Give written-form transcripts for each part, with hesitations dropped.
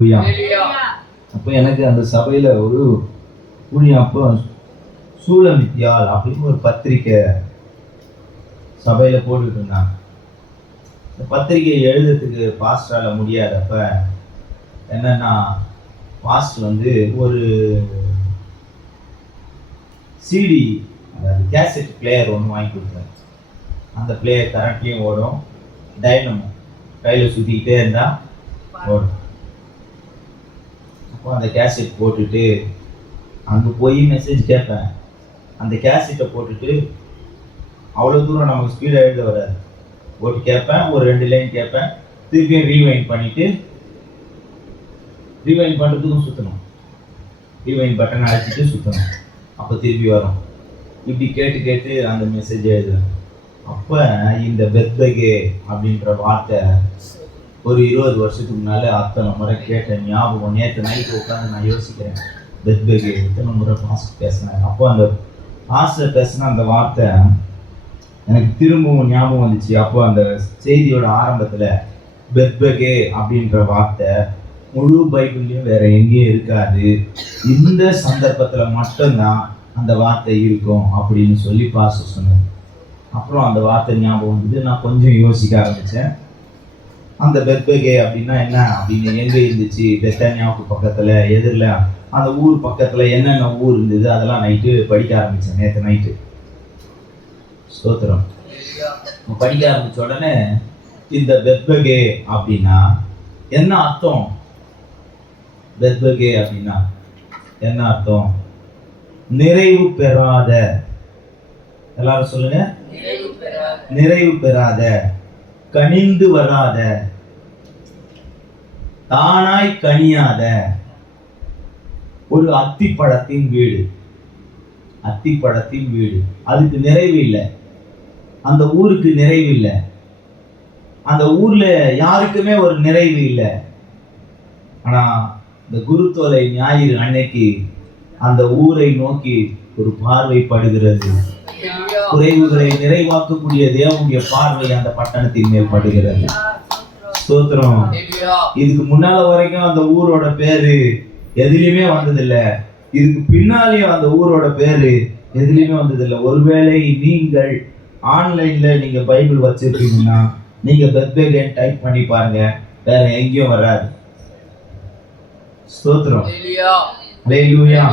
அப்போ எனக்கு அந்த சபையில் ஒரு ஊழியம், அப்போ சூழமித்தியால் அப்படின்னு ஒரு பத்திரிக்கை சபையில் போட்டுட்டு இருந்தாங்க. இந்த பத்திரிக்கை எழுதுறதுக்கு பாஸ்டரால் முடியாதப்ப என்னன்னா, பாஸ்டர் வந்து ஒரு சிடி, அதாவது கேசட் பிளேயர் ஒன்று வாங்கி கொடுத்தாரு. அந்த பிளேயர் கரண்ட்லேயும் ஓடும், டைனமோ கையில் சுற்றிக்கிட்டே இருந்தால் ஓடும். அப்போ அந்த கேசட் போட்டுட்டு அங்கே போய் மெசேஜ் கேட்பேன். அந்த கேசட்டை போட்டுட்டு அவ்வளோ தூரம் நமக்கு ஸ்பீடாக எழுத வராது, போட்டு கேட்பேன், ஒரு 2 லைன் கேட்பேன், திருப்பியும் ரீவைண்ட் பண்ணிவிட்டு ரீவைண்ட் பண்ணுறதுக்கும் சுற்றணும், ரீவைண்ட் பட்டனை அழைச்சிட்டு சுற்றணும், அப்போ திருப்பி வரும். இப்படி கேட்டு கேட்டு அந்த மெசேஜ் எழுதுவேன். அப்போ இந்த பெத்பகே அப்படின்ற வார்த்தை ஒரு 20 வருஷத்துக்கு முன்னாலே அத்தனை முறை கேட்ட ஞாபகம். நேற்று நைட்டு உட்காந்து நான் யோசிக்கிறேன், பெத்பகே எத்தனை முறை பாஸ்டர் பேசினேன். அப்போ அந்த பாஸ்டர் பேசின அந்த வார்த்தை எனக்கு திரும்பவும் ஞாபகம் வந்துச்சு. அப்போ அந்த செய்தியோட ஆரம்பத்தில் பெத்பகே அப்படின்ற வார்த்தை முழு பைபிள்லையும் வேற எங்கேயும் இருக்காது, இந்த சந்தர்ப்பத்தில் மட்டும்தான் அந்த வார்த்தை இருக்கும் அப்படின்னு சொல்லி பாஸ்டர் சொன்னார். அப்புறம் அந்த வார்த்தை ஞாபகம் வந்தது. நான் கொஞ்சம் யோசிக்க ஆரம்பித்தேன், அந்த பெத்பகே அப்படின்னா என்ன அப்படின்னு, எங்கே இருந்துச்சு, பெத்தானியாவுக்கு பக்கத்தில் எதிரில் அந்த ஊர் பக்கத்தில் என்னென்ன ஊர் இருந்தது, அதெல்லாம் நைட்டு படிக்க ஆரம்பித்தேன். நேற்று நைட்டு ஸ்தோத்திரம் படிக்க ஆரம்பித்த உடனே இந்த பெத்பகே அப்படின்னா என்ன அர்த்தம்? பெத்பகே அப்படின்னா என்ன அர்த்தம்? நிறைவு பெறாத. எல்லாரும் சொல்லுங்க, நிறைவு பெறாத, கனிந்து வராத, தானாய் கனியாத ஒரு அத்திப்பழத்தின் வீடு. அத்திப்பழத்தின் வீடு, அதுக்கு நிறைவு இல்லை, அந்த ஊருக்கு நிறைவு இல்லை, அந்த ஊர்ல யாருக்குமே ஒரு நிறைவு இல்லை. ஆனா இந்த குருத்தோலை ஞாயிறு அன்னைக்கு அந்த ஊரை நோக்கி ஒரு பார்வை படுகிறது. குறைவுகளை நிறைவாக்கக்கூடிய தேவனுடைய பார்வை அந்த பட்டணத்தின் மேல் படுகிறது. ஸ்தோத்திரம். இதுக்கு முன்னால வரைக்கும் அந்த ஊரோட பேரு எதுலையுமே வந்ததில்லை, இதுக்கு பின்னாலேயும் அந்த ஊரோட பேரு எதுலையுமே வந்ததில்லை. ஒருவேளை நீங்கள் ஆன்லைன்ல நீங்க பைபிள் வச்சிருக்கீங்கன்னா நீங்க பெத்பகேன்னு டைப் பண்ணி பாருங்க, வேற எங்கேயும் வராது. ஸ்தோத்திரம். ஹல்லேலூயா.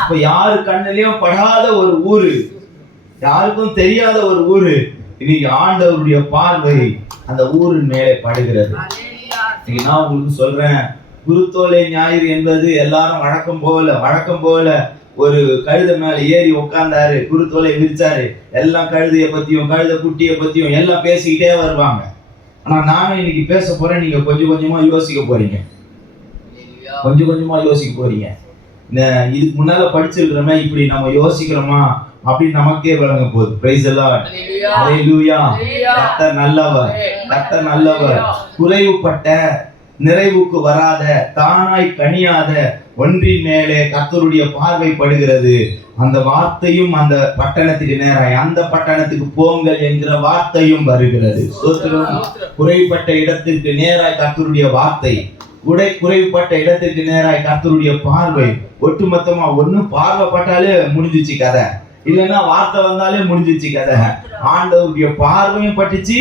அப்ப யாரு கண்ணிலையும் படாத ஒரு ஊரு, யாருக்கும் தெரியாத ஒரு ஊரு, இன்னைக்கு ஆண்டவருடைய பார்வை அந்த ஊரின் மேலே படுகிறது. இன்னைக்கு நான் உங்களுக்கு சொல்றேன், குருத்தோலை ஞாயிறு என்பது எல்லாரும் வழக்கம் போல ஒரு கழுதை மேல ஏறி உட்கார்ந்தாரு, குருத்தோலை விரிச்சாரு, எல்லாம் கழுதைய பத்தியும் கழுதை குட்டியை பத்தியும் எல்லாம் பேசிக்கிட்டே வருவாங்க. ஆனா நானும் இன்னைக்கு பேச போறேன், நீங்க கொஞ்சம் கொஞ்சமா யோசிக்க போறீங்க, இதுக்கு முன்னால படிச்சிருக்கிறோமே, இப்படி நம்ம யோசிக்கிறோமா அப்படின்னு நமக்கே விளங்க போகுது. Praise the lord. ஹல்லேலூயா. கர்த்தர் நல்லவர், கர்த்தர் நல்லவர். குறைவுபட்ட, நிறைவுக்கு வராத, தானாய் கனியாத ஒன்றின் மேலே கர்த்தருடைய பார்வை படுகிறது. அந்த வார்த்தையும் அந்த பட்டணத்துக்கு நேராய், அந்த பட்டணத்துக்கு போங்கள் என்கிற வார்த்தையும் வருகிறது. குறைப்பட்ட இடத்திற்கு நேராய் கர்த்தருடைய வார்த்தை, குறைவுபட்ட இடத்திற்கு நேராய் கர்த்தருடைய பார்வை. ஒட்டுமொத்தமா ஒண்ணு பார்வைப்பட்டாலே முடிஞ்சிச்சு கதை, இல்லைன்னா வார்த்தை வந்தாலே முடிஞ்சிச்சு கதை. ஆண்டவருடைய பார்வையும் பட்டுச்சு,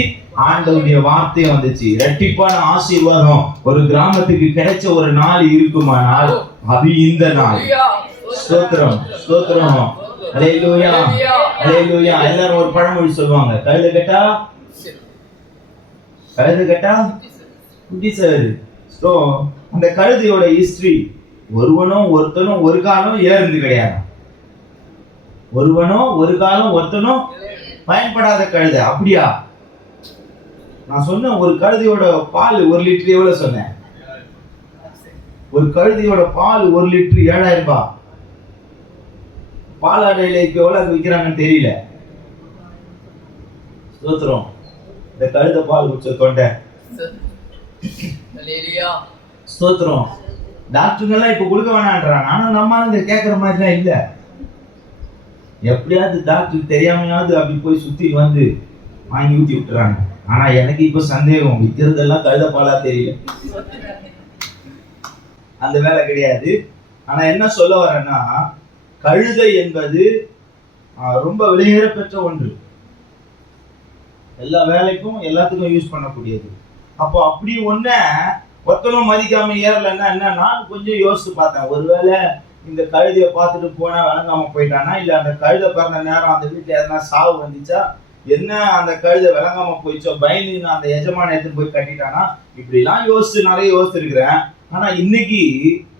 ஆண்டவருடைய வார்த்தையும் வந்துச்சு. இரட்டிப்பான ஆசீர்வாதம் ஒரு கிராமத்துக்கு கிடைச்ச ஒரு நாள் இருக்குமானால் அது இந்த நாள். ஸ்தோத்திரம், ஸ்தோத்திரம். ஹல்லேலூயா, ஹல்லேலூயா. எல்லாரும் ஒரு பழமொழி சொல்லுவாங்க, கழுதை கேட்டா குட்டி சார். ஸோ அந்த கழுதையோட ஹிஸ்டரி, ஒருத்தனும் ஒரு காலம் ஏறுந்து கிடையாது, ஒருத்தனும் பயன்படாத கழுதை. அப்படியா? நான் சொன்னேன், ஒரு கழுதையோட பால் 1 லிட்டர் எவ்வளவு சொன்னேன்? ஒரு கழுதையோட பால் 1 லிட்டர் 7000 ரூபாய். பாலாடையில இப்ப எவ்வளவு விற்கிறாங்கன்னு தெரியல. ஸ்தோத்திரம். இந்த கழுதை பால் குடிச்ச தொண்டை. ஸ்தோத்திரம். டாக்டருங்கெல்லாம் இப்ப கொடுக்க வேணான்றாங்க, ஆனா நம்ம அங்க கேட்கற மாதிரிலாம் இல்ல. எப்படியாவது டாக்டருக்கு தெரியாமையாவது அப்படி போய் சுத்தி வந்து வாங்கி ஊத்தி விட்டுறாங்க. ஆனா எனக்கு இப்ப சந்தேகம், விற்கிறதெல்லாம் கழுத பாலா தெரியல. அந்த வேலை கிடையாது. ஆனா என்ன சொல்ல வரேன்னா, கழுதை என்பது ரொம்ப விலையேற பெற்ற ஒன்று, எல்லா வேலைக்கும் எல்லாத்துக்கும் யூஸ் பண்ணக்கூடியது. அப்போ அப்படி ஒண்ண ஒருத்தனும் மதிக்காம ஏறலைன்னா என்னன்னா, கொஞ்சம் யோசிச்சு பார்த்தேன், ஒருவேளை இந்த கழுதையை பார்த்துட்டு போனா விளங்காம போயிட்டானா, இல்ல அந்த கழுதை பிறந்த நேரம் அந்த வீட்டுல எதனா சாவு வந்துச்சா, என்ன அந்த கழுதை விளங்காம போயிச்சோ பயந்து அந்த எஜமான எடுத்து போய் கட்டிட்டானா, இப்படி எல்லாம் யோசிச்சு நிறைய யோசிச்சிருக்கிறேன். ஆனா இன்னைக்கு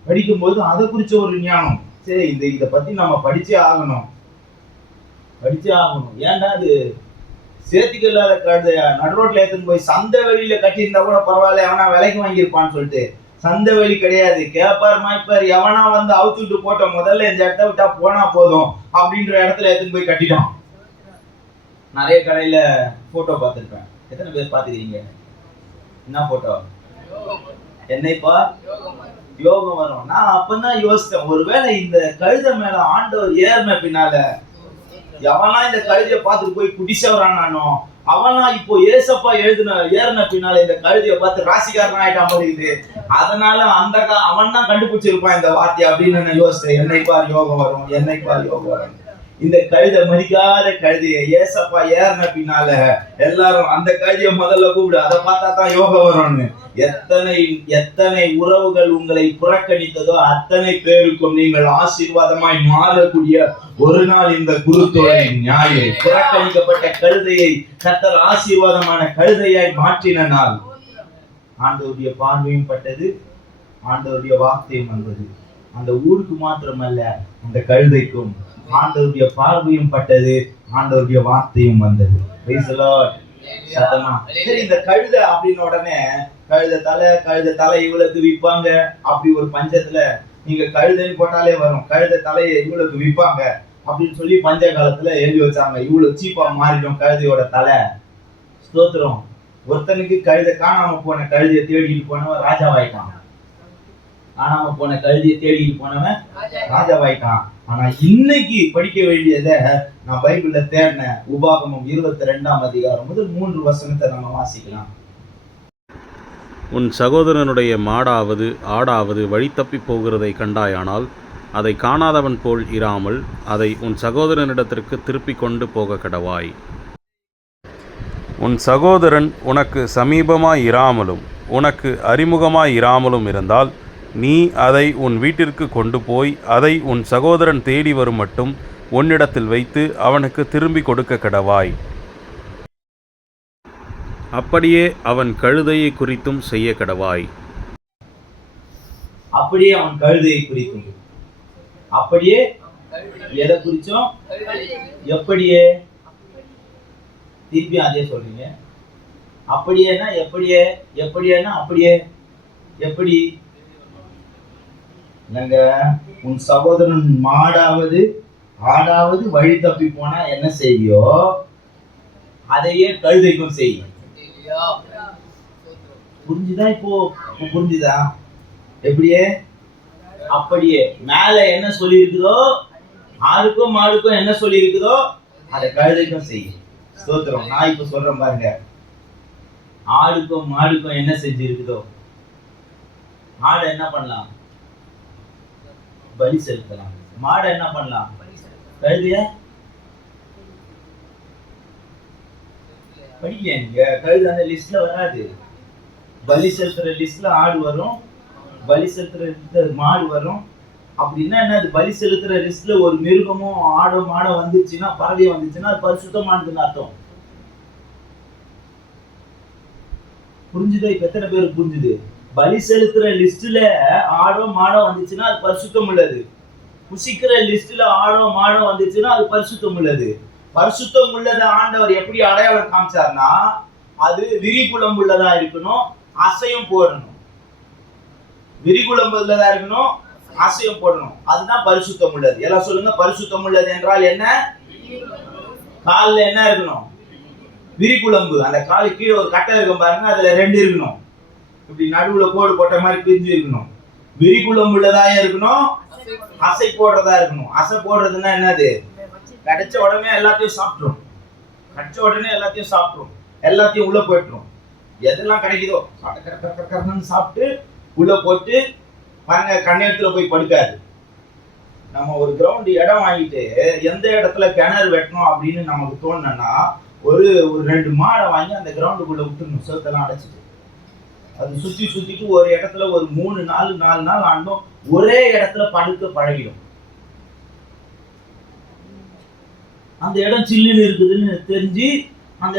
படிக்கும் போது அதை குறிச்ச ஒரு ஞானம், சரி இதை பத்தி நம்ம படிச்சே ஆகணும். ஏன்டா அது சேர்த்துக்கு இல்லாத கழுதையா நடுரோட்ல எடுத்துன்னு போய் சந்தை வெளியில கட்டியிருந்தா கூட பரவாயில்ல, எவனா விலைக்கு வாங்கியிருப்பான்னு சொல்லிட்டு, சந்தை வெளி கிடையாது, கேப்பார் மாய்ப்பார் எவனா வந்து அவுத்துட்டு போட்டோம், முதல்ல இந்த இடத்த விட்டா போனா போதும் அப்படின்ற இடத்துல எடுத்துன்னு போய் கட்டிட்டோம். நிறைய கடையில போட்டோ பார்த்திருப்பேன், எத்தனை பேர் பாத்துக்கிறீங்க? என்ன போட்டோ? என்னைப்பா யோகம் வரும். நான் அப்பதான் யோசித்தேன், ஒருவேளை இந்த கழுதை மேல ஆண்டவர் ஏறின பின்னால எவனா இந்த கழுதையை பார்த்துட்டு போய் குடிச்சவரானோ அவனா இப்போ ஏசப்பா ஏறின பின்னால இந்த கழுதையை பார்த்து ராசிக்காரன் ஆயிட்டான் போது, அதனால அவன் தான் கண்டுபிடிச்சிருப்பான் இந்த வார்த்தை அப்படின்னு நான் யோசித்தேன். என்னைப்பார் யோகம் வரும். இந்த கழுதை மதிக்காத கழுதையை ஏசப்பா ஏறின பின்னால எல்லாரும் அந்த கழுதையை முதல்ல கூப்பிடு, அதை பார்த்தா தான் யோகம் வரும்னு. எத்தனை உறவுகள் உங்களை புறக்கணித்ததோ அத்தனை பேருக்கும் நீங்கள் ஆசீர்வாதமாய் மாறக்கூடிய ஒரு நாள் இந்த குருத்தோலின் ஞாயிறு. புறக்கணிக்கப்பட்ட கழுதையை கர்த்தர் ஆசீர்வாதமான கழுதையாய் மாற்றின நாள். ஆண்டவருடைய பார்வையும் பட்டது, ஆண்டவருடைய வார்த்தையும் வந்தது. அந்த ஊருக்கு மாத்திரமல்ல, அந்த கழுதைக்கும் ஆண்டவருடைய பார்வையும் பட்டது, ஆண்டவருடைய வார்த்தையும் வந்தது. சரி, இந்த கழுதை அப்படின்னு உடனே கழுதை தலை இவ்வளவுக்கு விற்பாங்க அப்படி ஒரு பஞ்சத்துல நீங்க கழுதைன்னு போட்டாலே வரும், கழுதை தலையை இவ்வளவுக்கு விற்பாங்க அப்படின்னு சொல்லி பஞ்ச காலத்துல எழுதி வச்சாங்க. இவ்வளவு சீப்பா மாறிடும் கழுதையோட தலை. ஸ்தோத்திரம். ஒருத்தனுக்கு கழுதை காணாம போன கழுதையை தேடிட்டு போனவன் ராஜாவாயிட்டான். ஆனா இன்னைக்கு படிக்க வேண்டியதை நான் பைபிள்ல தேடின உபாகமம் 22ஆம் அதிகாரம் முதல் 3 வசனத்தை நம்ம வாசிக்கலாம். உன் சகோதரனுடைய மாடாவது ஆடாவது வழி தப்பி போகிறதை கண்டாயானால் அதை காணாதவன் போல் இராமல் அதை உன் சகோதரனிடத்திற்கு திருப்பி கொண்டு போக கடவாய். உன் சகோதரன் உனக்கு சமீபமாய் இராமலும் உனக்கு அறிமுகமாய் இராமலும் இருந்தால் நீ அதை உன் வீட்டிற்கு கொண்டு போய் அதை உன் சகோதரன் தேடி வரும் மட்டும் உன்னிடத்தில் வைத்து அவனுக்கு திரும்பி கொடுக்க கடவாய். அப்படியே அவன் கழுதையை குறித்தும் செய்ய கடவாய். அப்படியே அவன் கழுதையை குறித்தும், அப்படியே எதை குறிச்சோம்? எப்படியே? திருப்பி அதே சொல்றீங்க. அப்படியேனா எப்படியே? எப்படியேனா அப்படியே எப்படி? நாங்க உன் சகோதரன் மாடாவது ஆடாவது வழி தப்பி போனா என்ன செய்வியோ அதையே கழுதைக்கும் செய்யும். புரிஞ்சுதா? இப்போ புரிஞ்சுதா? எப்படியே? அப்படியே. மேல என்ன சொல்லி இருக்குதோ, ஆடுக்கும் மாடுக்கும் என்ன சொல்லி இருக்குதோ அதை கழுதைக்கும் செய்யும். ஸ்தோத்திரம். நான் இப்ப சொல்றேன் பாருங்க, ஆடுக்கும் மாடுக்கும் என்ன செஞ்சு இருக்குதோ, ஆடை என்ன பண்ணலாம்? பலி செலுத்தலாம். மாடை என்ன பண்ணலாம்? கழுதைய படிக்கலையா நீங்க? கழுது அந்த லிஸ்ட்ல வராது. பலி செலுத்துற லிஸ்ட்ல ஆடு வரும், பலி செலுத்துற மாடு வரும். அப்படின்னா என்ன? பலி செலுத்துற லிஸ்ட்ல ஒரு மிருகமோ ஆடோ மாடோ வந்துச்சுன்னா, பறவையோ வந்துச்சுன்னா அது பரிசுத்தமானதுன்னு அர்த்தம். புரிஞ்சுதா? இப்ப எத்தனை பேருக்கு புரிஞ்சுது? பலி செலுத்துற லிஸ்ட்ல ஆடோ மாடோ வந்துச்சுன்னா அது பரிசுத்தம் உள்ளது. புசிக்கிற லிஸ்ட்ல ஆடோ மாடோ வந்துச்சுன்னா அது பரிசுத்தம் உள்ளது. பரிசுத்தம் உள்ளதை ஆண்டவர் எப்படி அடையாளம் காமிச்சார்னா, அது விரிகுளம் உள்ளதா இருக்கணும், அசையும் போடணும். விரிகுளம் உள்ளதா இருக்கணும், அசையும் போடணும். அதுதான் பரிசுத்தம் உள்ளது. எல்லாம் சொல்லுங்க, பரிசுத்தம் உள்ளது என்றால் என்ன? காலில் என்ன இருக்கணும்? விரிகுளம்பு. அந்த காலு கீழே ஒரு கட்டை இருக்கும் பாருங்க, அதுல 2 இருக்கணும். இப்படி நடுவுல கோடு போட்ட மாதிரி பிரிஞ்சு இருக்கணும். விரிகுளம் உள்ளதா இருக்கணும், அசை போடுறதா இருக்கணும். அசை போடுறதுன்னா என்னது? கிடைச்ச உடனே எல்லாத்தையும் சாப்பிட்டுரும். எல்லாத்தையும் உள்ள போயிட்டுரும். எதெல்லாம் கிடைக்குதோ சாப்பிட்டு உள்ள போட்டு பாருங்க, கண்ணெடுத்துல போய் படுக்காது. நம்ம ஒரு கிரவுண்ட் இடம் வாங்கிட்டு எந்த இடத்துல கிணறு வெட்டணும் அப்படின்னு நமக்கு தோணுனா ஒரு 2 மாடை வாங்கி அந்த கிரவுண்டுக்குள்ள விட்டுணும், செவத்தெல்லாம் அடைச்சிட்டு. அது சுத்திட்டு ஒரு இடத்துல ஒரு 3 நாள் 4 நாள் ஆண்டும் ஒரே இடத்துல படுக்க பழகிடும். அந்த இடம் சில்லுன்னு இருக்குதுன்னு தெரிஞ்சு அந்த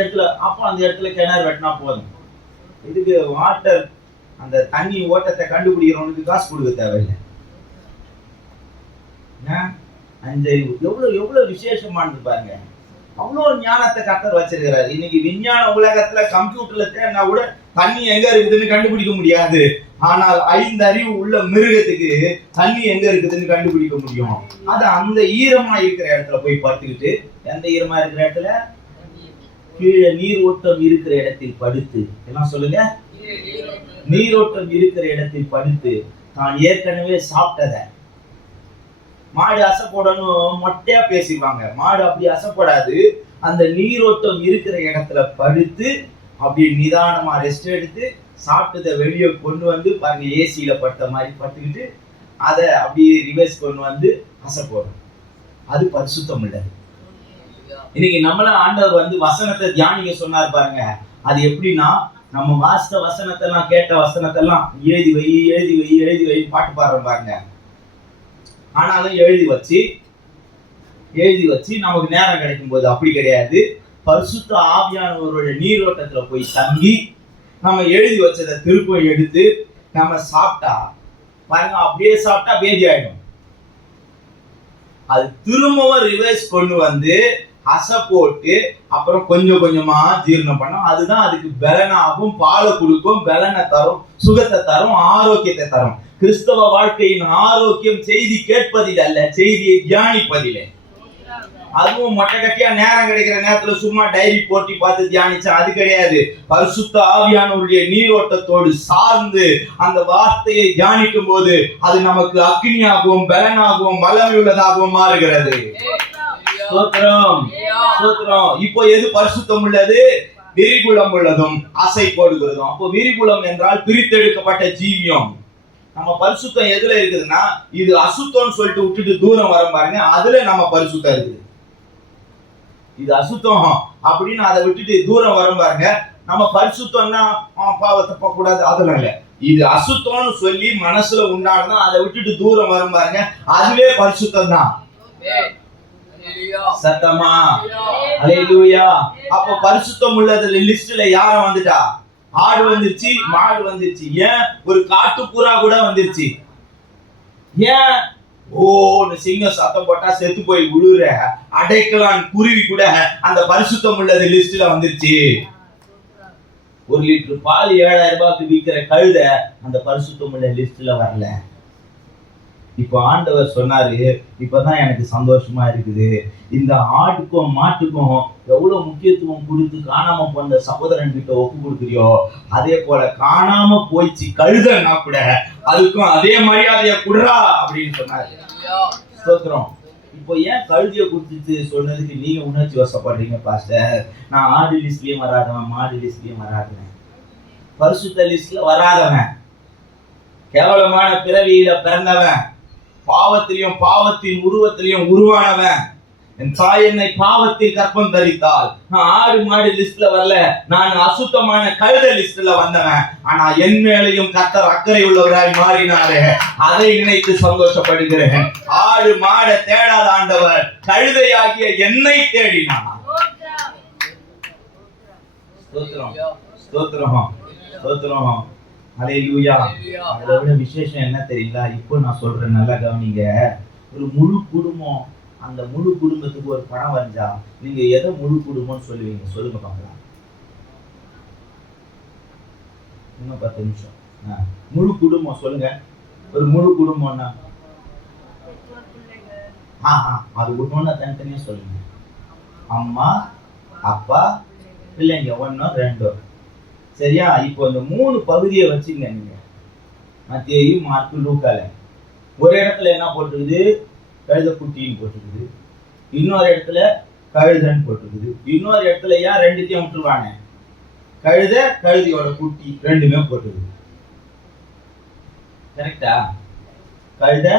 இடத்துல கிணறு வெட்டினா போதும். இதுக்கு வாட்டர், அந்த தண்ணி ஓட்டத்தை கண்டுபிடிக்கிறவனுக்கு காசு கொடுக்க தேவையில்லை. அஞ்சறிவு எவ்வளவு விசேஷமானது பாருங்க. அவ்வளவு ஞானத்தை கர்த்தர் வச்சிருக்கிறாரு. இன்னைக்கு விஞ்ஞான உலகத்துல கம்ப்யூட்டர்ல தேடினா கூட தண்ணி எங்க இருக்குதுன்னு கண்டுபிடிக்க முடியாது. ஆனால் 5 அறிவு உள்ள மிருகத்துக்கு தண்ணி எங்க இருக்குதுன்னு கண்டுபிடிக்க முடியும். அது அந்த ஈரமா இருக்கிற இடத்துல போய் படுத்துக்கிட்டு, எந்த ஈரமா இருக்கிற இடத்துல, கீழே நீரோட்டம் இருக்கிற இடத்தில் படுத்து, எல்லாம் சொல்லுங்க, நீரோட்டம் இருக்கிற இடத்தில் படுத்து தான் ஏற்கனவே சாப்பிட்டத. மாடு அசைப்போடணும் மொட்டையா பேசிடுவாங்க. மாடு அப்படி அசைப்படாது. அந்த நீரோட்டம் இருக்கிற இடத்துல படுத்து அப்படி நிதானமா ரெஸ்ட் எடுத்து சாப்பிட்டதை வெளியே கொண்டு வந்து பாருங்க, ஏசியில படுத்த மாதிரி படுத்துக்கிட்டு அதை அப்படியே ரிவர்ஸ் கொண்டு வந்து அசைப்போடும். அது பரிசுத்தம் இல்லை. இன்னைக்கு நம்மள ஆண்டவர் வந்து வசனத்தை தியானிக்க சொன்னார் பாருங்க. அது எப்படின்னா, நம்ம வாசித்த வசனத்தெல்லாம் கேட்ட வசனத்தெல்லாம் எழுதி வை பாட்டு பாடுறோம் பாருங்க. ஆனாலும் எழுதி வச்சு நமக்கு நேரம் கிடைக்கும் போது அப்படி கிடையாது. பரிசுத்த ஆவியானவருடைய நீரோட்டத்துல போய் தங்கி நம்ம எழுதி வச்சதை திருப்பம் எடுத்து நம்ம சாப்பிட்டா பாருங்க, அப்படியே சாப்பிட்டா பேதி ஆயிடும். அது திரும்பவும் ரிவர்ஸ் கொண்டு வந்து அசை போட்டு அப்புறம் கொஞ்சம் கொஞ்சமா ஜீரணம் பண்ணும். அதுதான் அதுக்கு பலனாகும், பாலை கொடுக்கும், பலனை தரும், சுகத்தை தரும், ஆரோக்கியத்தை தரும். கிறிஸ்தவ வாழ்க்கையின் ஆரோக்கியம் செய்தி கேட்பதில் அல்ல, செய்தியை தியானிப்பதில்லை. அதுவும் மொட்டை கட்டியா நேரம் கிடைக்கிற நேரத்துல சும்மா டைரி போட்டி பார்த்து தியானிச்சா அது கிடையாது. பரிசுத்த ஆவியானவருடைய நீரோட்டத்தோடு சார்ந்து அந்த வார்த்தையை தியானிக்கும் போது அது நமக்கு அக்னியாகவும் பலனாகவும் வல்லமையுள்ளதாகவும் மாறுகிறது. ஸ்தோத்திரம். இப்போ எது பரிசுத்தம் உள்ளது? விரிகுலம் உள்ளதும் அசை போடுகிறதும். அப்போ விரிகுலம் என்றால் பிரித்தெடுக்கப்பட்ட ஜீவியம். நம்ம பரிசுத்தம் எதுல இருக்குதுன்னா, இது அசுத்தம்னு சொல்லிட்டு விட்டுட்டு தூரம் வர பாருங்க, அதுல நம்ம பரிசுத்தம் இருக்குது. இது அசுத்தம் அப்படின்னு அதை விட்டுட்டு தூரம் வர பாருங்க, நம்ம பரிசுத்தம்னா பாவத்தை போக கூடாது அதெல்லாம் இல்ல. இது அசுத்தம்னு சொல்லி மனசுல உண்டானதா அதை விட்டுட்டு தூரம் வர பாருங்க, அதுவே பரிசுத்தம் தான். சத்தமா அல்லேலூயா. அப்ப பரிசுத்தம் உள்ளதுல லிஸ்ட்ல யார வந்துட்டா? ஆடு வந்துருச்சு, மாடு வந்துருச்சு, ஏன் ஒரு காட்டுப்புறா கூட வந்துருச்சு. ஏன் ஓன்னு சிங்கம் சத்தம் போட்டா செத்து போய் விழுற அடைக்கலான் குருவி கூட அந்த பரிசுத்தம் உள்ளது லிஸ்ட்ல வந்துருச்சு. 1 லிட்டர் பால் 7000 ரூபாய்க்கு விற்கிற கழுத அந்த பரிசுத்தம் உள்ள லிஸ்ட்ல வரல. இப்போ ஆண்டவர் சொன்னாரு, இப்பதான் எனக்கு சந்தோஷமா இருக்குது. இந்த ஆட்டுக்கும் மாட்டுக்கும் எவ்வளவு முக்கியத்துவம் கொடுத்து காணாம போன சகோதரன் கிட்ட ஒப்பு கொடுக்குறியோ, அதே போல காணாம போயிச்சு கழுதன்னா கூட அதுக்கும் அதே மரியாதைய குடுறா அப்படின்னு சொன்னாரு. ஸ்தோத்திரம். இப்போ ஏன் கழுதிய கொடுத்துட்டு சொன்னதுக்கு நீங்க உணர்ச்சி வசப்படுறீங்க பாஸ்டர்? நான் ஆடு லிஸ்ட்லயும் வராதவன், மாடு லிஸ்ட்லயும் வராதவன், பரிசுத்த லிஸ்ட்ல வராதவன், கேவலமான பிறவியில பிறந்தவன், பாவத்திலையும் பாவத்தின் உருவத்திலையும் உருவானவன். என் தாய் என்னை பாவத்தில் கற்பம் தரித்தாள். நான் ஆடு மாடு லிஸ்ட்ல வரல, நான் அசுத்தமான கழுத லிஸ்ட்ல வந்தவன். ஆனா என் மேலையும் கர்த்தர் அக்கறை உள்ளவராய் மாறினாரே, அதை நினைத்து சந்தோஷப்படுகிறேன். ஆடு மாடை தேடாத ஆண்டவர் கழுதையாகிய என்னை தேடினார். ஸ்தோத்திரம், ஸ்தோத்திரம், ஸ்தோத்திரம். அல்லேலூயா. அதை விட விசேஷம் என்ன தெரியுங்களா? இப்போ நான் சொல்றேன், நல்லா கவனிங்க. ஒரு முழு குடும்பம், அந்த முழு குடும்பத்துக்கு ஒரு படம் வரைஞ்சா நீங்க எதை முழு குடும்பம்னு சொல்லுவீங்க? சொல்லுங்க பார்க்கலாம். இன்னும் 10 நிமிஷம். முழு குடும்பம் சொல்லுங்க. ஒரு முழு குடும்பம்னா அது ஒண்ணு தனித்தனியா சொல்லுங்க. அம்மா, அப்பா, பிள்ளைங்க 1 2. சரியா? இப்போ இந்த 3 பகுதியை வச்சுங்க நீங்க. மத்தேயு, மார்க்கு, லூக்கால. ஒரு இடத்துல என்ன போட்டுருக்குது? கழுத குட்டின்னு போட்டுருக்குது. இன்னொரு இடத்துல கழுதன்னு போட்டுருக்குது. இன்னொரு இடத்துல ஏன் 2த்தையும் விட்டுருவாங்க? கழுத, கழுதியோட குட்டி 2மே போட்டுருக்குது. கரெக்டா? கழுதை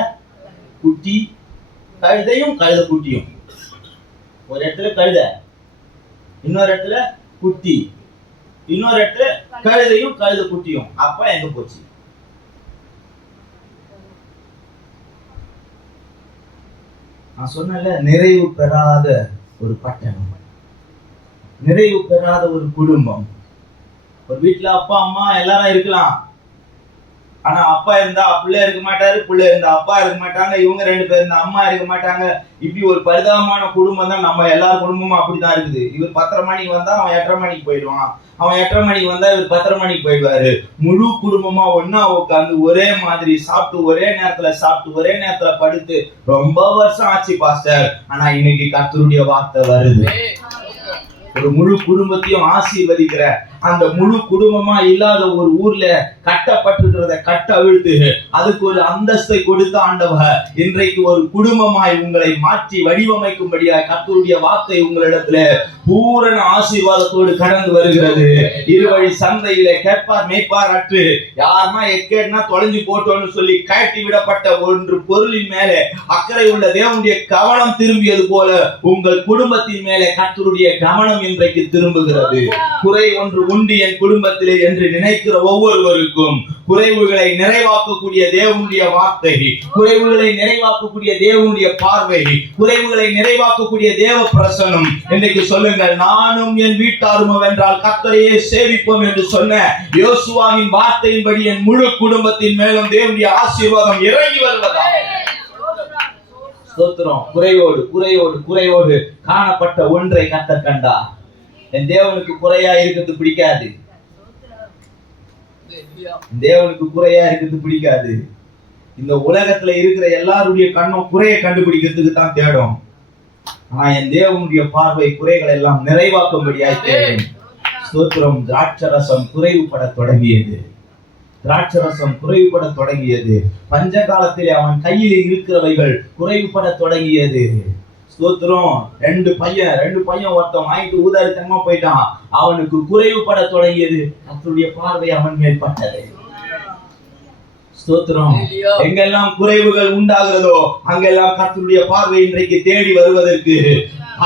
குட்டி, கழுதையும் கழுதை குட்டியும். ஒரு இடத்துல கழுதை, இன்னொரு இடத்துல குட்டி, இன்னொரு இடத்துல கழுதையும் கழுதை குட்டியும். அப்பா எங்க போச்சு? நான் சொன்னல, நிறைவு பெறாத ஒரு பட்டணம், நிறைவு பெறாத ஒரு குடும்பம். ஒரு வீட்டுல அப்பா அம்மா எல்லாரும் இருக்கலாம், ஆனா அப்பா இருந்தா பிள்ளை இருக்க மாட்டாரு, பிள்ளை இருந்தா அப்பா இருக்க மாட்டாங்க, இவங்க 2 பேர் இருந்தா அம்மா இருக்க மாட்டாங்க. இப்படி ஒரு பரிதாபமான குடும்பம் தான் நம்ம எல்லார் குடும்பமும் அப்படிதான் இருக்குது. இவர் 10:30 மணிக்கு வந்தா அவன் 8:30 மணிக்கு போயிடுவான், அவன் 8:30 மணிக்கு வந்தா இவர் 10:30 மணிக்கு போயிடுவாரு. முழு குடும்பமா ஒன்னா உட்காந்து ஒரே மாதிரி சாப்பிட்டு, ஒரே நேரத்துல சாப்பிட்டு, ஒரே நேரத்துல படுத்து ரொம்ப வருஷம் ஆச்சு பாஸ்டர். ஆனா இன்னைக்கு கர்த்தருடைய வார்த்தை வருது, ஒரு முழு குடும்பத்தையும் ஆசீர்வதிக்கிற, அந்த முழு குடும்பமா இல்லாத ஒரு ஊர்ல கட்டப்பட்டிருக்கிறத கட்ட அவிழ்த்து அதுக்கு ஒரு அந்தஸ்தை கொடுத்த ஆண்டவர் இன்றைக்கு ஒரு குடும்பமாய் உங்களை மாற்றி வடிவமைக்கும்படியாய் கர்த்தருடைய வார்த்தை உங்களிடத்துல பூரண ஆசீர்வாதத்தோடு கடந்து வருகிறது. இருவழி சந்தையிலே கேட்பார் மேய்ப்பார் அற்று, யாருன்னா எக்கேட்னா தொலைஞ்சு போட்டோன்னு சொல்லி கட்டி விடப்பட்ட ஒன்று பொருளின் மேலே அக்கறை உள்ள தேவனுடைய கவனம் திரும்பியது போல உங்கள் குடும்பத்தின் மேலே கர்த்தருடைய கவனம் இன்றைக்கு திரும்புகிறது. குறை ஒன்று உண்டு என் குடும்பத்திலே என்று நினைக்கிற ஒவ்வொருவருக்கும் குறைவுகளை நிறைவாக்கக்கூடிய தேவனுடைய வார்த்தை, குறைவுகளை நிறைவாக்கக்கூடிய தேவனுடைய பார்வை, குறைவுகளை நிறைவாக்கக்கூடிய தேவ பிரசன்னம் இன்றைக்கு சொல்லுங்கள். நானும் என் வீட்டாரும் வென்றால் கர்த்தரையே சேவிப்போம் என்று சொன்ன யோசுவாவின் வார்த்தையின்படி என் முழு குடும்பத்தின் மேலும் தேவனுடைய ஆசீர்வாதம் இறங்கி வருவதா. ஸ்தோத்திரம். குறையோடு குறையோடு குறையோடு காணப்பட்ட ஒன்றை கர்த்தர் கண்டார். என் தேவனுக்கு குறையா இருக்கிறது பிடிக்காது, தேவனுக்கு குறையா இருக்கிறது பிடிக்காது. இந்த உலகத்துல இருக்கிற எல்லாருடைய கண்ணும் குறைய கண்டுபிடிக்கிறதுக்கு தான் தேடும். ஆனா என் தேவனுடைய பார்வை குறைகளை எல்லாம் நிறைவாக்கும்படியாய் தேடும். ஸ்தோத்திரம். திராட்சரசம் குறைவுபட தொடங்கியது, திராட்சரசம் குறைவுபட தொடங்கியது. பஞ்ச காலத்திலே அவன் கையில் இருக்கிறவைகள் குறைவுபட தொடங்கியது. ஸ்தோத்திரம். 2 பையன் ஒருத்தன் வாங்கிட்டு ஊதாரித்தனமா போயிட்டான், அவனுக்கு குறைவுபட தொடங்கியது. கர்த்தருடைய பார்வை அவன் மேல் பட்டது. ஸ்தோத்திரம். எங்கெல்லாம் குறைவுகள் உண்டாகிறதோ அங்கெல்லாம் கர்த்தருடைய பார்வை இன்றைக்கு தேடி வருவதற்கு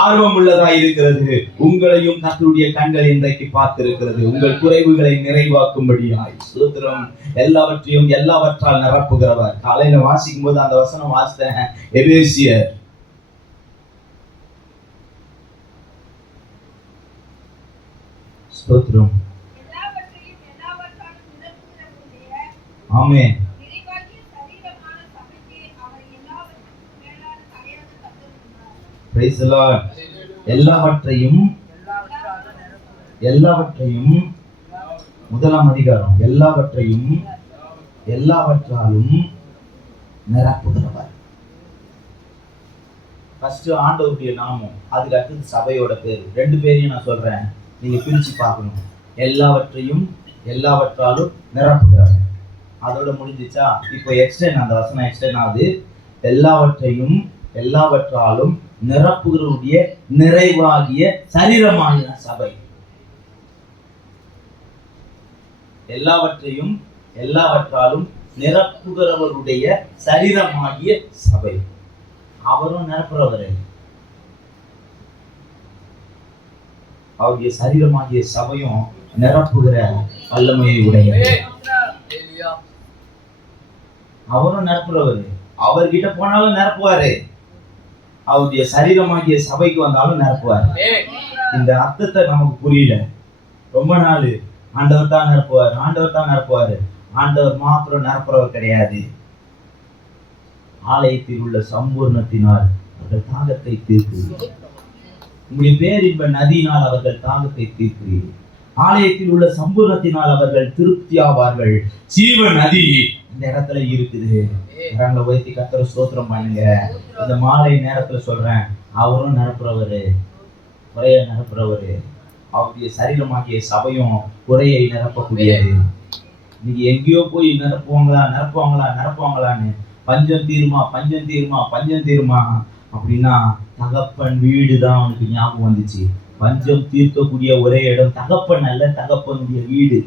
ஆர்வம் உள்ளதா இருக்கிறது. உங்களையும் கர்த்தருடைய கண்கள் இன்றைக்கு பார்த்திருக்கிறது, உங்கள் குறைவுகளை நிறைவாக்கும்படியாய். ஸ்தோத்திரம். எல்லாவற்றையும் எல்லாவற்றால் நிரப்புகிறவர். காலையில வாசிக்கும் போது அந்த வசனம் வாசித்தேன், எபேசியர் ஸ்தோத்திரம். ஆமென். Praise the lord. எல்லாவற்றையும் முதலாம் அதிகாரம், எல்லாவற்றையும் எல்லாவற்றாலும் நிரப்புகிறவர். ஃபர்ஸ்ட் ஆண்டவருடைய நாமம், அதுக்கு அடுத்து சபையோட பேர். 2 பேரையும் நான் சொல்றேன், நீங்க பிரிச்சு பார்க்கணும். எல்லாவற்றையும் எல்லாவற்றாலும் நிரப்புகிறவர், அதோட முடிஞ்சிச்சா? இப்போ எக்ஸ்டெண்ட், அந்த வசனம் எக்ஸ்டெண்ட் ஆகுது. எல்லாவற்றையும் எல்லாவற்றாலும் நிரப்புகிறவருடைய நிறைவாகிய சரீரமாகிய சபை. எல்லாவற்றையும் எல்லாவற்றாலும் நிரப்புகிறவருடைய சரீரமாகிய சபை. அவரும் நிரப்புறவரே, அவருடைய சரீரமாகிய சபையும் நிரப்புகிற வல்லமையை உடையது. அவரும் நிரப்புறவரு, அவர்கிட்ட போனாலும் நிரப்புவாரு, அவருடைய சரீரமாகிய சபைக்கு வந்தாலும் நிரப்புவாரு. இந்த அர்த்தத்தை நமக்கு புரியல. ரொம்ப நாள் ஆண்டவர் தான் நிரப்புவார், ஆண்டவர் தான் நிரப்புவாரு. ஆண்டவர் மாத்திரம் நிரப்புறவர் கிடையாது. ஆலயத்தில் உள்ள சம்பூர்ணத்தினால் அவர்கள் தாகத்தை தீர்க்கிறீர்கள். உங்களுடைய பேரின்ப நதியினால் அவர்கள் தாகத்தை தீர்க்கிறீர்கள். ஆலயத்தில் உள்ள சம்பூர்ணத்தினால் அவர்கள் திருப்தி ஆவார்கள். ஜீவ நதி இந்த இடத்துல இருக்குது. கரங்களை உயர்த்தி கர்த்தரை ஸ்தோத்திரம் பண்ணுங்க. இந்த மாலை நேரத்துல சொல்றேன், அவரும் நிரப்புறவரு, குறைய நிரப்புறவரு. அவருடைய சரீரமாகிய சபையும் குறையை நிரப்பக்கூடியது. நீங்க எங்கேயோ போய் நிரப்புவாங்களான்னு பஞ்சம் தீருமா அப்படின்னா தகப்பன் வீடு தான் அவனுக்கு ஞாபகம் வந்துச்சு. பஞ்சம் தீர்க்கக்கூடிய ஒரே இடம் தகப்பன் அல்ல, தகப்பனுடைய வீடு.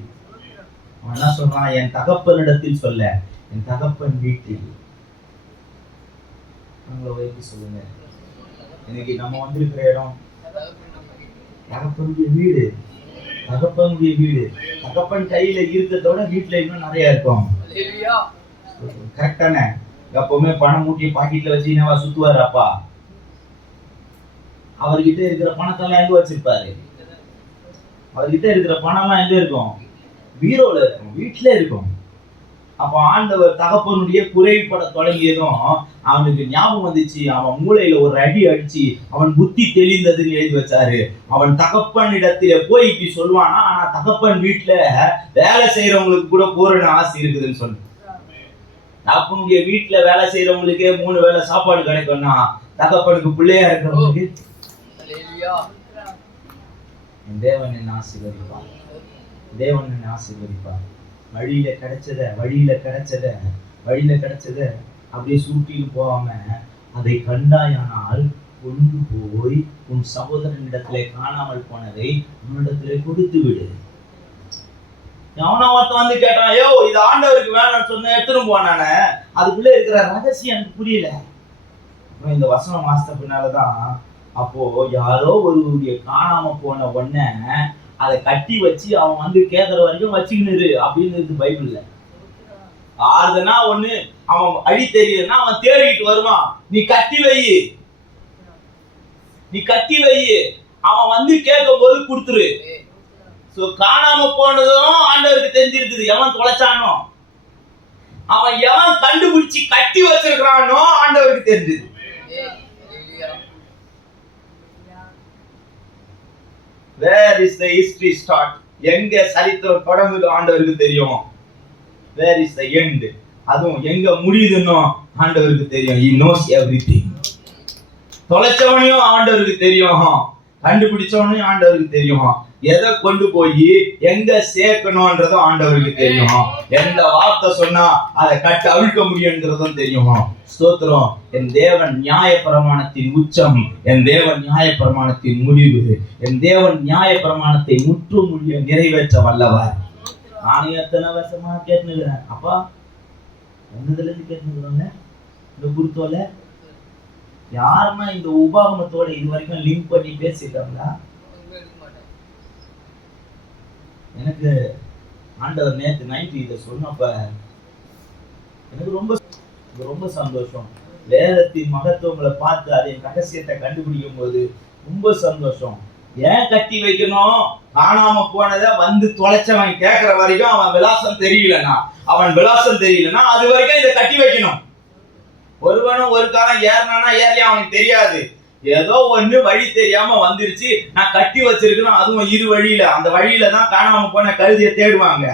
அவன் என்ன சொல்றான்? என் தகப்பனிடத்தில் சொல்ல, என் தகப்பன் வீட்டில். உங்களை உயர்த்தி சொல்லுங்க. இன்னைக்கு நம்ம வந்திருக்கிற இடம் தகப்பனுடைய வீடு. தகப்பனுடைய வீடு. தகப்பன் கையில இருக்கிறதோட வீட்டுல இன்னும் நிறைய இருக்கும். கரெக்டானே? எப்பவுமே பணம் மூட்டி பாக்கெட்ல வச்சுக்கினவா சுத்துவாரு அப்பா? அவர்கிட்ட இருக்கிற பணத்தெல்லாம் எங்க வச்சிருப்பாரு? அவர்கிட்ட இருக்கிற பணம் எல்லாம் எங்க இருக்கும்? பீரோல இருக்கும், வீட்டுல இருக்கும். அப்ப ஆண்டவர் தகப்பனுடைய குறைபட தொடங்கியதும் அவனுக்கு ஞாபகம் வந்துச்சு. அவன் மூளையில ஒரு அடி அடிச்சு அவன் புத்தி தெளிந்ததுன்னு எழுதி வச்சாரு. அவன் தகப்பன் இடத்துல போய் இப்படி சொல்லுவானா, ஆனா தகப்பன் வீட்டுல வேலை செய்யறவங்களுக்கு கூட பூரண ஆசை இருக்குதுன்னு சொன்ன. தகப்பனுடைய வீட்டுல வேலை செய்யறவங்களுக்கே 3 வேளை சாப்பாடு கிடைக்கும்னா தகப்பனுக்கு பிள்ளையா இருக்கிறவங்களுக்கு தேவன் என்ன ஆசீர்வதிப்பார். தேவன் என்ன ஆசீர்வதிப்பார். வழியில கிடைச்சத அப்படியே சூட்டிட்டு போகாம அதை கண்டாயானால் கொண்டு போய் உன் சகோதரனிடத்திலே காணாமல் போனதை உன்னிடத்திலே கொடுத்து விடு. எவனோ ஒருத்தன் வந்து கேட்டான், ஐயோ இது ஆண்டவருக்கு வேணும்னு சொன்ன எடுத்துட்டு போனானே, அதுக்குள்ள இருக்கிற ரகசியம் எனக்கு புரியல. இந்த வசனம் மாசத்த பின்னாலதான் அப்போ யாரோ ஒருவருடைய காணாம போன உடனே அதை கட்டி வச்சு அவன் வந்து கேட்கற வரைக்கும் வச்சுக்கின்னு அப்படின்னு இருக்கு பைபிள்ல. ஆறுதுன்னா ஒண்ணு, அவன் அடி தெரியலன்னா அவன் தேடிட்டு வருவான். நீ கட்டி வை, அவன் வந்து கேட்கும் போது கொடுத்துரு. காணாம போனதும் ஆண்டவருக்கு தெரிஞ்சிருக்குது. எவன் தொலைச்சானோ, அவன் எவன் கண்டுபிடிச்சு கட்டி வச்சிருக்கானோ ஆண்டவருக்கு தெரிஞ்சது. Where is the history start? எங்க சரித்திரம் தொடங்குது ஆண்டவருக்கு தெரியும். Where is the end? அதுவும் எங்க முடியுதுன்னு ஆண்டவருக்கு தெரியும். He knows everything. தொலைச்சவனையும் ஆண்டவருக்கு தெரியும், கண்டுபிடிச்சவனையும் ஆண்டவருக்கு தெரியும். எதை கொண்டு போய் எங்க சேர்க்கணும்ன்றதும் ஆண்டவருக்கு தெரியும். எந்த வார்த்தை சொன்னா அதை கட்ட அவிழ்க்க முடியும்ன்றதும் தெரியும். ஸ்தோத்திரம். என் தேவன் நியாய பிரமாணத்தின் உச்சம், என் தேவன் நியாய பிரமாணத்தின் முடிவு, என் தேவன் நியாய பிரமாணத்தை முற்று முடிய நிறைவேற்ற வல்லவர். நானும் எத்தனை வருஷமா கேட்டுக்கிறேன், அப்பா என்னதுல இருந்து கேட்டுக்கிறோங்க இந்த குருத்தோல யாருன்னா இந்த உபாகமத்தோட இது வரைக்கும் லிங்க் பண்ணி பேசிட்டாங்களா? எனக்கு ஆண்டவர் நேற்று நைட்டு இதை சொன்னப்ப எனக்கு ரொம்ப சந்தோஷம். வேதத்தின் மகத்துவங்களை பார்த்து அதை ரகசியத்தை கண்டுபிடிக்கும் போது ரொம்ப சந்தோஷம். ஏன் கட்டி வைக்கணும்? காணாம போனதை வந்து தொலைச்சவன் கேட்கிற வரைக்கும் அவன் விலாசம் தெரியலனா அது வரைக்கும் இதை கட்டி வைக்கணும். ஒருவனும் ஒரு காலம் ஏறினானா ஏறலையா அவனுக்கு தெரியாது. ஏதோ ஒண்ணு வழி தெரியாம வந்துருச்சு, நான் கட்டி வச்சிருக்கணும். அதுவும் இரு வழியில, அந்த வழியில தான் காணாம போன கழுதியை தேடுவாங்க.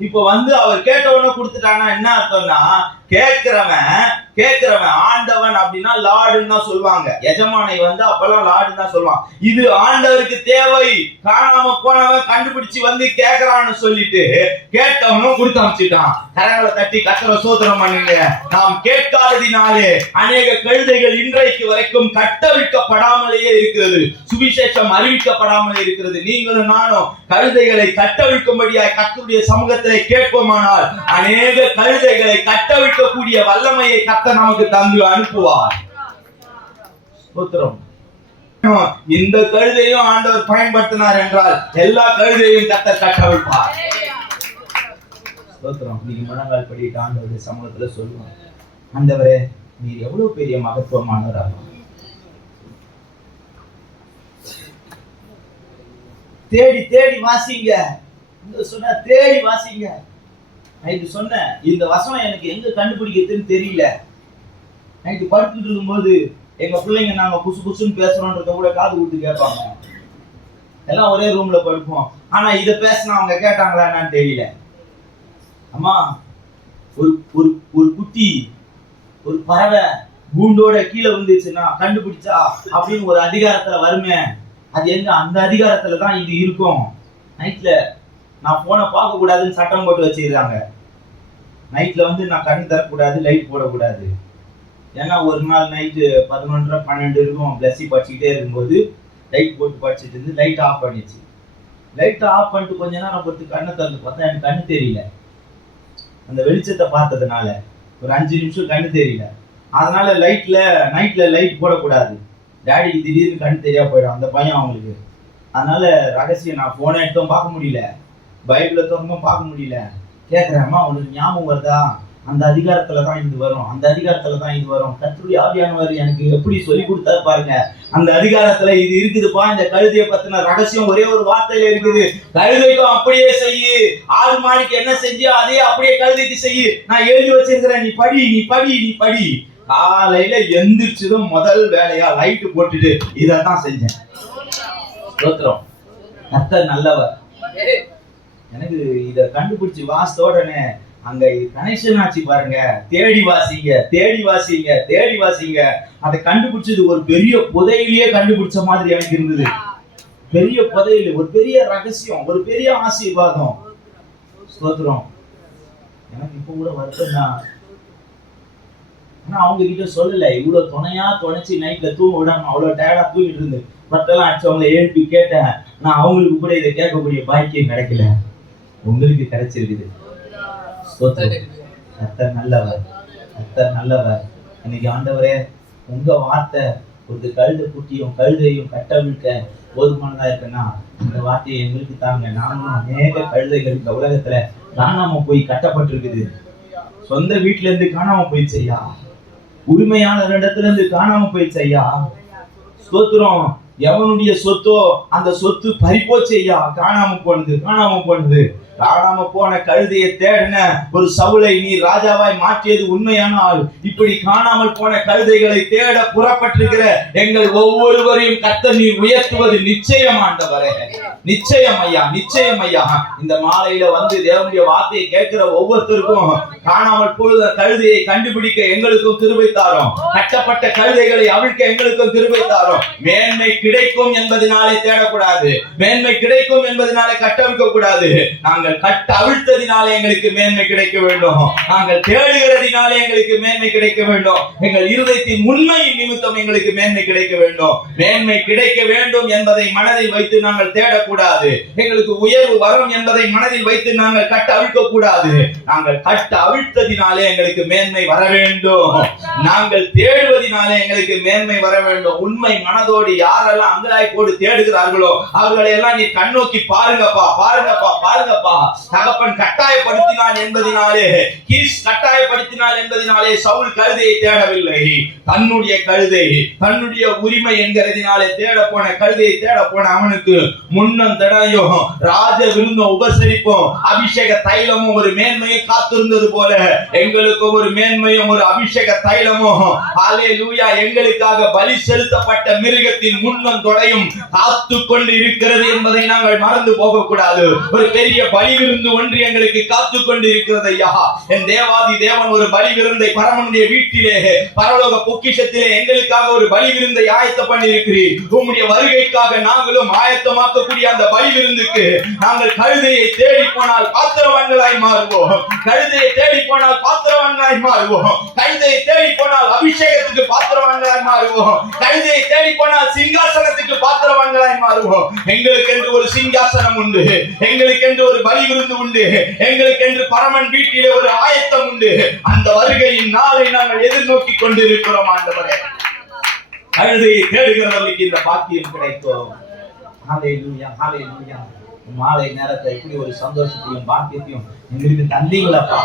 இப்ப வந்து அவர் கேட்டவன கொடுத்துட்டானா என்ன அர்த்தம்னா, கேட்கிறவன் ஆண்டவன் அப்படின்னா லார்டுன்னு தான் சொல்லுவாங்க. எஜமானை வந்து அப்பெல்லாம் லார்டுன்னு தான் சொல்லுவாங்க. இது ஆண்டவருக்கு தேவை. காணாம போனவன் கண்டுபிடிச்சு வந்து கேட்கறான்னு சொல்லிட்டு கேட்டவனும் கொடுத்து அமைச்சிட்டான். கரங்களை தட்டி கர்த்தரை ஸ்தோத்திரம் பண்ணுங்க. நாம் கேட்காததினாலே அநேக கழுதைகள் இன்றைக்கு வரைக்கும் கட்டவிழ்க்கப்படாமலேயே இருக்கிறது. சுவிசேஷம் அறிவிக்கப்படாமலே இருக்கிறது. நீங்களும் நானும் கழுதைகளை கட்டவிழ்க்கும்படியாய் கர்த்தருடைய சமூகத்திலே கேட்போமானால் அநேக கழுதைகளை கட்டவிழ்க்கக்கூடிய வல்லமையை கர்த்தர் நமக்கு தந்து அனுப்புவார். ஸ்தோத்திரம். இந்த கழுதையும் ஆண்டவர் பயன்படுத்தினார் என்றால் எல்லா கழுதையும் கர்த்தர் கட்டவிழ்ப்பார். ஸ்தோத்திரம். நீங்க முழங்கால் படிட்டு ஆண்டவருடைய சமூகத்துல சொல்லுவாங்க, ஆண்டவரே நீர் எவ்வளவு பெரிய மகத்துவமானவராக. தேடி வாசிங்க. சொன்ன தேடி வாசிங்க. நைட்டு சொன்ன இந்த வசனம் எனக்கு எங்க கண்டுபிடிக்கிறதுன்னு தெரியல. நைட்டு படுத்துட்டு இருக்கும்போது எங்க பிள்ளைங்க நாங்க குசு குசுன்னு பேசுறோன்றத கூட காது கொடுத்து கேட்பாங்க. எல்லாம் ஒரே ரூம்ல படுப்போம். ஆனா இதை பேசினா அவங்க கேட்டாங்களா என்னன்னு தெரியல. அம்மா ஒரு குட்டி, ஒரு பறவை கூண்டோட கீழே வந்துச்சுன்னா கண்டுபிடிச்சா அப்படின்னு ஒரு அதிகாரத்துல வருமே, அது எங்க? அந்த அதிகாரத்துல தான் இது இருக்கும். நைட்ல நான் போனை பார்க்க கூடாதுன்னு சட்டம் போட்டு வச்சிருக்காங்க. நைட்ல வந்து நான் கண் தரக்கூடாது, லைட் போடக்கூடாது. ஏன்னா ஒரு நாள் நைட்டு 11:30 12 இருக்கும், பிளஸி படிச்சுக்கிட்டே இருக்கும்போது லைட் போட்டு படிச்சுட்டு இருந்து லைட் ஆஃப் பண்ணிச்சு. லைட் ஆஃப் பண்ணிட்டு கொஞ்ச நேரம் பொறுத்து கண்ணை திறந்து பார்த்தா எனக்கு கண்ணு தெரியல. அந்த வெளிச்சத்தை பார்த்ததுனால ஒரு 5 நிமிஷம் கண்ணு தெரியல. அதனால நைட்ல லைட் போடக்கூடாது. டேடிக்கு திடீர்னு கண் தெரியா போயிடும், அந்த பயம் அவங்களுக்கு. அதனால ரகசியம் நான் போனை எடுத்தும் பார்க்க முடியல, பைபிளை திறந்தும் பார்க்க முடியல. கேட்கிறேன், அம்மா உனக்கு ஞாபகம் வருதா? அந்த அதிகாரத்துல தான் இது வரும், அந்த அதிகாரத்துல தான் இது வரும். கர்த்தருடைய ஆவியானவர் எனக்கு எப்படி சொல்லி கொடுத்தாரு பாருங்க. அந்த அதிகாரத்துல இது இருக்குதுப்பா, இந்த கழுதையை பத்தின ரகசியம் ஒரே ஒரு வார்த்தையில இருக்குது. கழுதைக்கும் அப்படியே செய்யு, ஆடு மாடிக்கு என்ன செஞ்சியோ அதே அப்படியே கழுதைக்கு செய்யு, நான் எழுதி வச்சிருக்கிறேன், நீ படி நீ படி நீ படி. காலையில எந்திரிச்சதும் முதல் வேலையா லைட் போட்டுட்டு இதான் செஞ்சேன். ஸ்தோத்திரம். கர்த்தர் நல்லவர். எனக்கு இத கண்டுபிடிச்சு வாசித்த உடனே அங்க கனெக்ஷன் ஆச்சு பாருங்க. தேடி வாசிங்க தேடி வாசிங்க தேடி வாசிங்க. அதை கண்டுபிடிச்சது ஒரு பெரிய புதையிலேயே கண்டுபிடிச்ச மாதிரி எனக்கு இருந்தது. பெரிய புதையில ஒரு பெரிய ரகசியம், ஒரு பெரிய ஆசீர்வாதம். ஸ்தோத்திரம். எனக்கு இப்ப கூட வருத்தம் தான். ஆனா அவங்க கிட்ட சொல்லல, இவ்வளவு துணையா துணைச்சு நைட்ல தூங்க விடாம அவ்வளவு டயர்டா தூங்கிட்டு இருந்து பட்டெல்லாம் அடிச்சவங்களை எழுப்பி கேட்டேன். நான் அவங்களுக்கு கூட இதை கேட்கக்கூடிய பாக்கியம் கிடைக்கல, உங்களுக்கு கிடைச்சிருக்குது. கர்த்தர் நல்லவர், கர்த்தர் நல்லவர். இன்னைக்கு ஆண்டவரே உங்க வார்த்தை ஒரு கழுதை குட்டியும் கழுதையும் கட்டவிழ்க்க போதுமானதா இருக்குன்னா இந்த வார்த்தையை எங்களுக்கு தாங்க. நானும் அநேக கழுதைகள் இந்த உலகத்துல காணாம போய் கட்டப்பட்டிருக்குது. சொந்த வீட்டுல இருந்து காணாம போயிடுச்சு ஐயா, உரிமையான இடத்துல இருந்து காணாம போயிடுச்சு ஐயா. ஸ்தோத்திரம். எவனுடைய சொத்தோ அந்த சொத்து பறிப்போச்சு ஐயா, காணாம போனது காணாம போனது. காணாம போன கழுதையை தேடின ஒரு சவுலை நீ ராஜாவாய் மாற்றியது உண்மையான ஆள். இப்படி காணாமல் போன கழுதைகளை தேட புறப்பட்டிருக்கிற எங்கள் ஒவ்வொருவரையும் கர்த்தர் நீ உயர்த்துவது நிச்சயம் ஆண்டவரே, நிச்சயம் ஐயா, நிச்சயம் ஐயா. இந்த மாலையில வந்து தேவனுடைய வார்த்தையை கேட்கிற ஒவ்வொருத்தருக்கும் காணாமல் போன கழுதையை கண்டுபிடிக்க எங்களுக்கும் கிருபை தாரும், கட்டப்பட்ட கழுதைகளை அவிழ்க்க எங்களுக்கும் கிருபை தாரும். மேன்மை கிடைக்கும் என்பதனாலே தேடக்கூடாது, மேன்மை கிடைக்கும் என்பதனாலே கட்டவிழ்க்க கூடாது. நாங்கள் கட்ட அவிழ்த்ததினாலே எங்களுக்கு மேன்மை கிடைக்க வேண்டும், நாங்கள் தேடுகிறதினாலே எங்களுக்கு மேன்மை கிடைக்க வேண்டும், எங்கள் இருதயத்தின் உண்மையின் நிமித்தம் எங்களுக்கு மேன்மை கிடைக்க வேண்டும். மேன்மை கிடைக்க வேண்டும் என்பதை மனதில் வைத்து நாங்கள் தேடக்கூடாது, எங்களுக்கு உயர்வு வரும் என்பதை மனதில் வைத்து நாங்கள் கட்ட அவிழ்க்க கூடாது. நாங்கள் கட்ட அவிழ்த்ததினாலே எங்களுக்கு மேன்மை வர வேண்டும், நாங்கள் தேடுவதினாலே எங்களுக்கு மேன்மை வர வேண்டும். உண்மை மனதோடு யாரெல்லாம் அங்கலாய்ப்போடு தேடுகிறார்களோ அவர்களை எல்லாம் நீ கண்ணோக்கி பாருங்கப்பா, பாருங்கப்பா, பாருங்கப்பா. தகப்பன் கட்டாயப்படுத்தினான் என்பதினாலே, கீஸ் கட்டாயப்படுத்தினான் என்பதினாலே சவுல் கழுதையை தேடவில்லை, தன்னுடைய கழுதை தன்னுடைய உரிமை என்கிறதினாலே தேட போன கழுதையை தேட போன அவனுக்கு முன்னம் தடையும் ராஜ விருந்தும் உபசரிப்பும் அபிஷேக தைலமும் ஒரு மேன்மையை காத்திருந்தது போல எங்களுக்கு ஒரு மேன்மையும் ஒரு அபிஷேக தைலமும் ஹல்லேலூயா எங்களுக்காக பலி செலுத்தப்பட்ட மிருகத்தின் முன்னம் தொடையும் காத்து கொண்டு இருக்கிறது என்பதை நாங்கள் மறந்து போக கூடாது. ஒரு பெரிய பலி விருந்து ஒன்று எங்களுக்கு காத்து கொண்டு இருக்கிறது ஐயா. என் தேவாதி தேவன் ஒரு பலி விருந்தை பரமனுடைய வீட்டிலே பரலோக பொக்கிஷத்திலே எங்களுக்காக ஒரு பலி விருந்தை ஆயத்த பண்ணி இருக்கிறீர். உம்முடைய வருகைக்காக நாங்களும் ஆயத்தமாக்கக்கூடிய அந்த பலி விருந்துக்கு நாங்கள் கழுதையை தேடி போனால் பாத்திரவான்களாய் மாறுவோம், கழுதையை தேடி போனால் பாத்திரவான்களாய் மாறுவோம், கழுதையை தேடி போனால் அபிஷேகத்துக்கு பாத்திரவான்களாய் மாறுவோம், கழுதையை தேடி போனால் சிங்காசனத்துக்கு பாத்திரவான்களாய் மாறுவோம். எங்களுக்கு என்று ஒரு சிங்காசனம் உண்டு, எங்களுக்கு என்று ஒரு பலி விருந்து உண்டு, எங்களுக்கு என்று பரமன் வீட்டிலே ஒரு ஆயத்தம் உண்டு. அந்த வருகையின் நாளை நாங்கள் எதிர்நோக்கி கொண்டிருக்கிறோம் ஆண்டவரே. கழுதையை தேடுகிறவர்களுக்கு இந்த பாக்கியம் கிடைக்கும். ஹல்லேலூயா, ஹல்லேலூயா. மாலை நேரத்தை இப்படி ஒரு சந்தோஷத்தையும் பாக்கியத்தையும் எங்களுக்கு தந்தீங்களப்பா,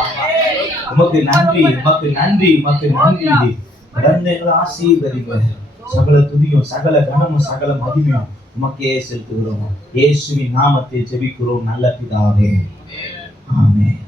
உமக்கு நன்றி, உமக்கு நன்றி, உமக்கு நன்றி. கடந்த எங்களை ஆசீர்வதிங்க. சகல துதியும் சகல கனமும் சகல மகிமையும் உமக்கே செலுத்துகிறோம். இயேசுவின் நாமத்தில் ஜெபிக்கிறோம் நல்ல பிதாவே, ஆமென்.